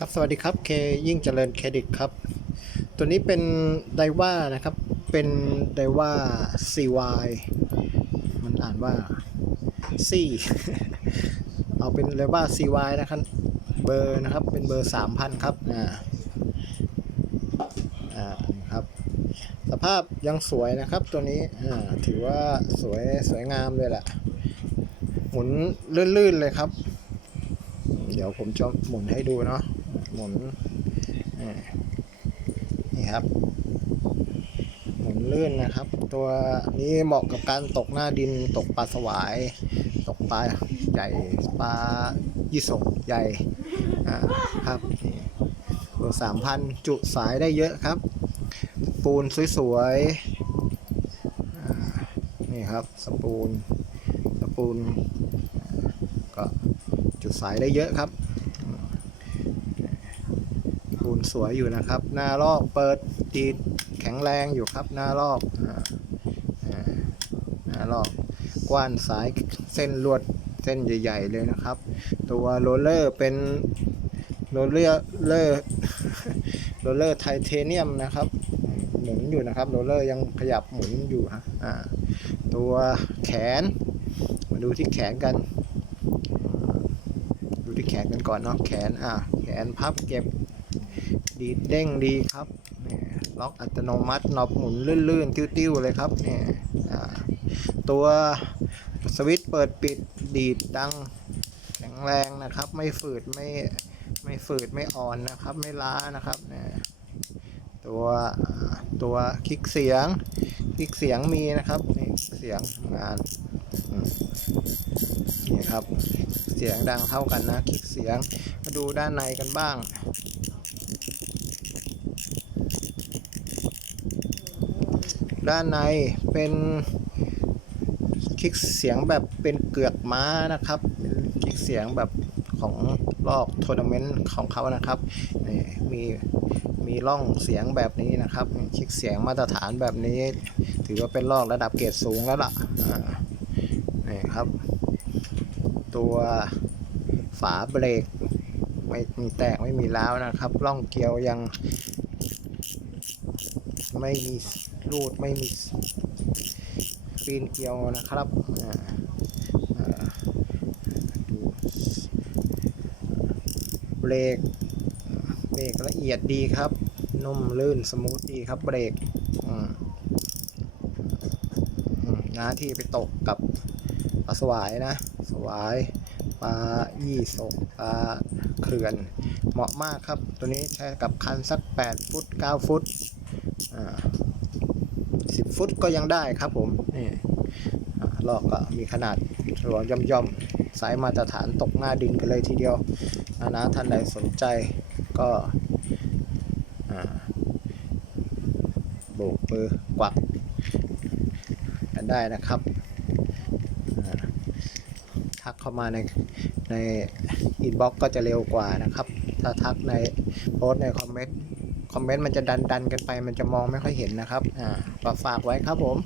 ครับสวัสดีครับเคยิ่งเจริญเครดิตครับ ตัวนี้เป็นไดว่านะครับ เป็นไดว่า CY มันอ่านว่า C เอาเป็นไดว่า CY นะครับ เบอร์นะครับ เป็นเบอร์ 3,000 ครับอ่าอ่าครับ สภาพยังสวยนะครับตัวนี้อ่าถือว่าสวยสวยงามเลยแหละ หมุนลื่นๆเลยครับ เดี๋ยวผมจะหมุนให้ดูเนาะ หมุนนี่ครับ หมุนลื่นนะครับ ตัวนี้เหมาะกับการตกหน้าดินตกปลาสวาย ตกปลาใหญ่ปลายี่สกใหญ่ครับตัวสามพันจุสายได้เยอะครับ ปูนสวยๆนี่ครับสปูนสปูนก็จุดสายได้เยอะครับ ปูนสวยอยู่นะครับ หน้าลอกเปิดดีดแข็งแรงอยู่ครับหน้าลอกหน้าลอกกว้านสายเส้นลวดเส้นใหญ่ ๆ เลยนะครับ ตัวโรลเลอร์เป็นโรลเลอร์เลอร์โรลเลอร์ไทเทเนียมนะครับ หมุนอยู่นะครับโรลเลอร์ยังขยับหมุนอยู่ฮะตัวแขน มาดูที่แขนกัน ดูที่แขนกันก่อนเนาะแขนอะแขนพับเก็บ ดีดเด้งดีครับล็อกอัตโนมัติหนอบหมุนลื่นๆ ติ้วๆ เลยครับนี่อ่าตัวสวิตช์เปิดปิดดีดดังแข็งแรงนะครับ ไม่ฝืดไม่ไม่ฝืดไม่อ่อนนะครับ ไม่ล้านะครับนี่ตัวตัวคลิกเสียง คลิกเสียงมีนะครับนี่เสียงงานนี่ครับ เสียงดังเท่ากันนะ คลิกเสียงมาดูด้านในกันบ้าง ด้านในเป็นคลิกเสียงแบบเป็นเกือกม้านะครับคลิกเสียงแบบของลอกทัวร์นาเมนต์ของเขานะครับนี่มีมีร่องเสียงแบบนี้นะครับคลิกเสียงมาตรฐานแบบนี้ ถือว่าเป็นลอกระดับเกรดสูงแล้วล่ะอ่านี่ครับ ตัวฝาเบรกไม่มีแตกไม่มีร้าวนะครับร่องเกลียวยังไม่มี รูดไม่มีปีนเกลียวนะครับดูเบรกเบรกละเอียดดีครับ นุ่มลื่นสมูทดีครับเบรกหน้าที่ไปตกกับปลาสวายนะ สวายปลายี่สกปลาเขื่อน เหมาะมากครับ ตัวนี้ใช้กับคันสัก 8 ฟุต 9 ฟุต อ่า สิบฟุตก็ยังได้ครับผมนี่ลอกก็มีขนาดหลวย่อมย่อมๆสายมาตรฐานตกหน้าดินกันเลยทีเดียวนะนะท่านใดสนใจก็โบกมือกวักกันได้นะครับทักเข้ามาในในอินบ็อกก็จะเร็วกว่านะครับ ถ้าทักในโพสในคอมเมนต์ คอมเมนต์มันจะดันดันกันไป มันจะมองไม่ค่อยเห็นนะครับ อ่าฝากไว้ครับผม